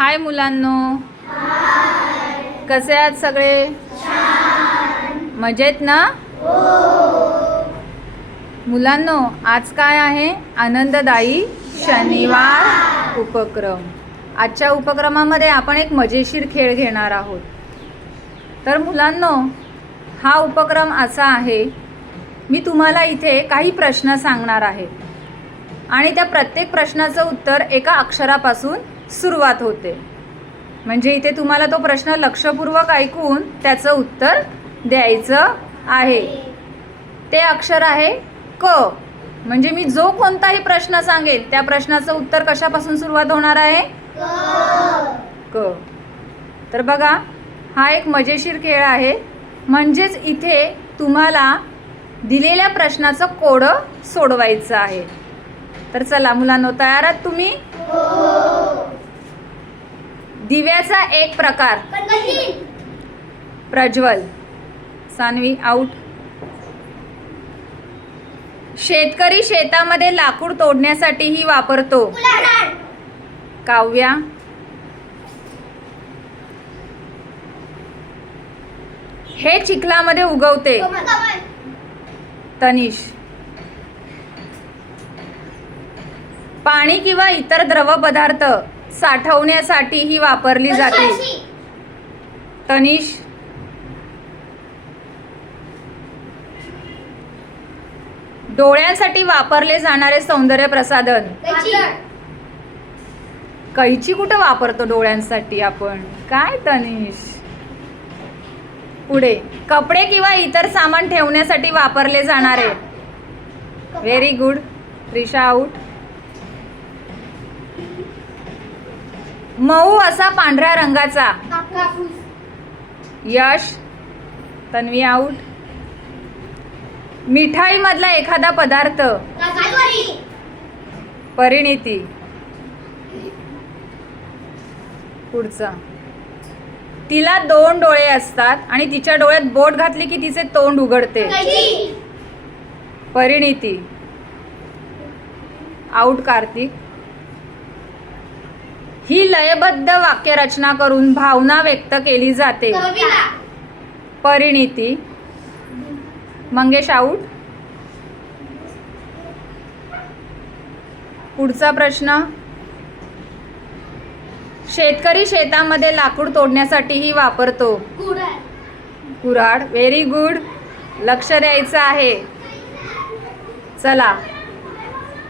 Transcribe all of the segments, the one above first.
हाय मुलांनो, कसे आहात सगळे? मजेत ना? मुलांनो, आज काय आहे? आनंददायी शनिवार उपक्रम. आजच्या उपक्रमामध्ये आपण एक मजेशीर खेळ घेणार आहोत. तर मुलांनो, हा उपक्रम असा आहे, मी तुम्हाला इथे काही प्रश्न सांगणार आहे आणि त्या प्रत्येक प्रश्नाचं उत्तर एका अक्षरापासून सुरुवात होते. म्हणजे इथे तुम्हाला तो प्रश्न लक्षपूर्वक ऐकून त्याचं उत्तर द्यायचं आहे. ते अक्षर आहे क. म्हणजे मी जो कोणताही प्रश्न सांगेल त्या प्रश्नाचं उत्तर कशापासून सुरुवात होणार आहे? क. तर बघा, हा एक मजेशीर खेळ आहे. म्हणजेच इथे तुम्हाला दिलेल्या प्रश्नाचं कोडं सोडवायचं आहे. तर चला मुलांनो, तयार आहात तुम्ही? दिव्याचा एक प्रकार. प्रज्वल. सानवी आउट. शेतकरी शेतामध्ये लाकूड तोडण्यासाठीही वापरतो. काव्या. हे चिखलामध्ये उगवते. तनिष. पाणी किंवा इतर द्रव पदार्थ साठवण्यासाठीही वापरली जाते. तनिष. डोळ्यांसाठी वापरले जाणारे सौंदर्य प्रसाधन. कैची कुठं वापरतो डोळ्यांसाठी आपण? काय तनिष? पुढे, कपडे किंवा इतर सामान ठेवण्यासाठी वापरले जाणारे. Very good. त्रिशा आउट. मऊ असा पांढऱ्या रंगाचा. यश. तन्वी आउट. मिठाई मधला एखादा पदार्थ. परिणीती. पुढचा, तिला 2 डोळे असतात आणि तिच्या डोळ्यात बोट घातली की तिचे तोंड उघडते. परिणीती. आउट. कार्तिक. ही लयबद्ध वाक्यरचना करून भावना व्यक्त केली जाते. परिणीती. मंगेश आउट. पुढचा प्रश्न, शेतकरी शेतामध्ये लाकूड तोडण्यासाठीही वापरतो. कुऱ्हाड. Very good. लक्ष द्यायचं आहे. चला,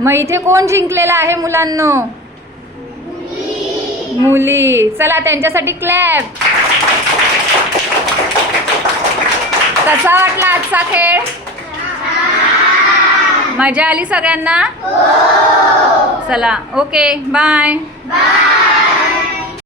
मग इथे कोण जिंकलेला आहे मुलांनो? मुली. चला, त्यांच्यासाठी क्लॅप. कसा वाटला आजचा खेळ? मजा आली सगळ्यांना? चला, ओके, बाय.